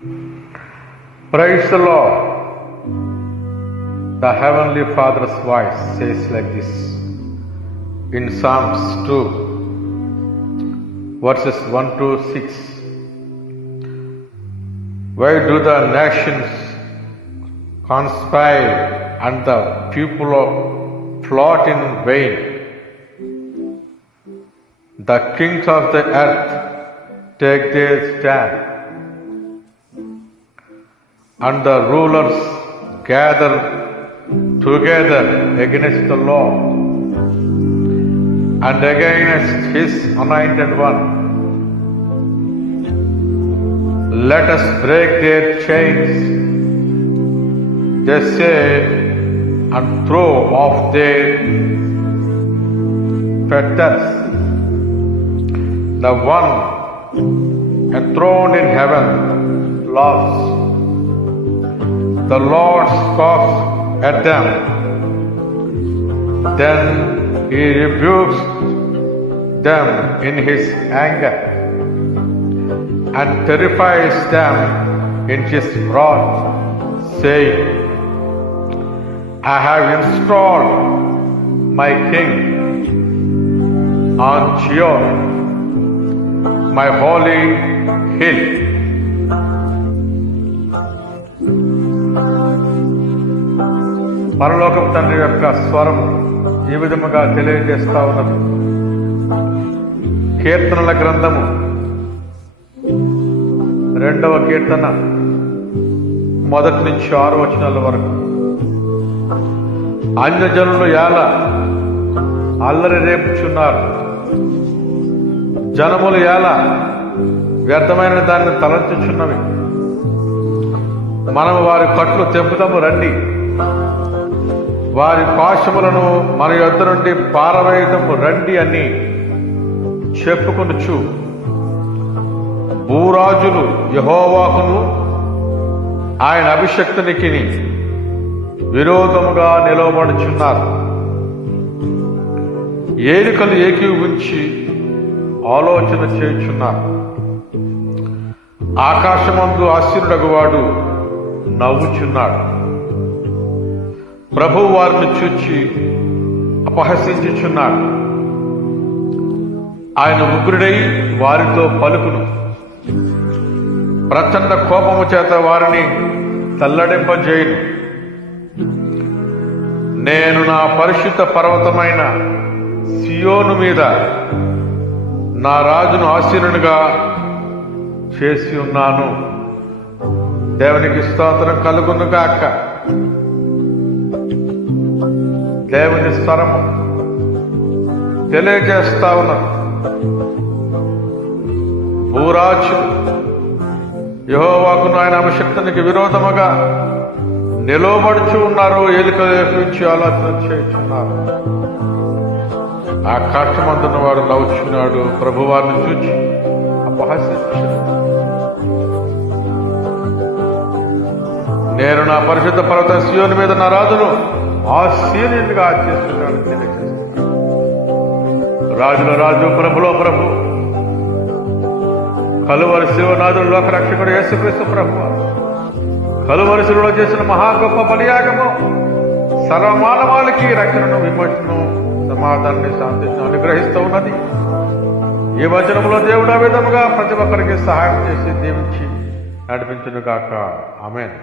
Praise the Lord. The Heavenly Father's voice says like this in Psalms 2, verses 1 to 6. Why do the nations conspire and the people plot in vain? The kings of the earth take their stand, and the rulers gather together against the Lord and against His anointed one. Let us break their chains, they say, and throw off their fetters. The one enthroned in heaven laughs. The Lord scoffs at them. Then He rebukes them in His anger and terrifies them in His wrath, saying, I have installed my king on Zion, my holy hill. పరలోకపు తండ్రి యొక్క స్వరం ఈ విధముగా తెలియజేస్తా ఉన్నది. కీర్తనల గ్రంథము 2వ కీర్తన 1 నుంచి 6 వచనాల వరకు. అన్యజనులు ఎలా అల్లరి రేపుచున్నారు, జనములు ఎలా వ్యర్థమైన దాన్ని తలంచుచున్నవి. మనము వారి కట్లు తెంపుదము రండి, వారి పాశములను మన యొద్ద నుండి పారవేయటము రండి అని చెప్పుకొనుచు భూరాజులు యెహోవాకును ఆయన అభిషక్తునికి విరోధముగా నిలవబడుచున్నారు. ఏలికలు ఏకీభవించి ఆలోచన చేయుచున్నారు. ఆకాశమందు ఆశీనుడగువాడు నవ్వుచున్నాడు. ప్రభువు వారిని చూచి అపహసించుచున్నాడు. ఆయన ఉగ్రుడై వారితో పలుకును. ప్రచండ కోపము చేత వారిని తల్లడింపజేయును. నేను నా పరిశుద్ధ పర్వతమైన సియోను మీద నా రాజును ఆశీనునిగా చేసి ఉన్నాను. దేవునికి స్తోత్రం కలుగును గాక. దేవుని స్వరము తెలియజేస్తా ఉన్నది. భూరాజు యెహోవాకును ఆయన అభిషక్తునికి విరోధముగా నిలవబడుచు ఉన్నారు. ఏలికలు ఏకీభవించి ఆలోచన చేయుచున్నారు. ఆకాశమందున్న వాడు నవ్వుచున్నాడు. ప్రభువారిని చూచి అపహసించుచున్నాడు. నేను నా పరిశుద్ధ పర్వత సియోను మీద నా రాజును ఆశీనునిగా చేస్తున్నాడు. రాజుల రాజు, ప్రభులో ప్రభు, కలువరి శివనాథుడు, లోకరక్షకుడు యేసుక్రీస్తు ప్రభు కలువరి శిలువలో చేసిన మహా గొప్ప బలియాగము సర్వమానవాళికి రక్షణను, విమోచనను, సమాధానాన్ని, శాంతిని అనుగ్రహిస్తూ ఉన్నది. ఈ వచనంలో దేవుడు ఆ విధముగా ప్రతి ఒక్కరికి సహాయం చేసి దీవించి నడిపించును గాక. ఆమేన్.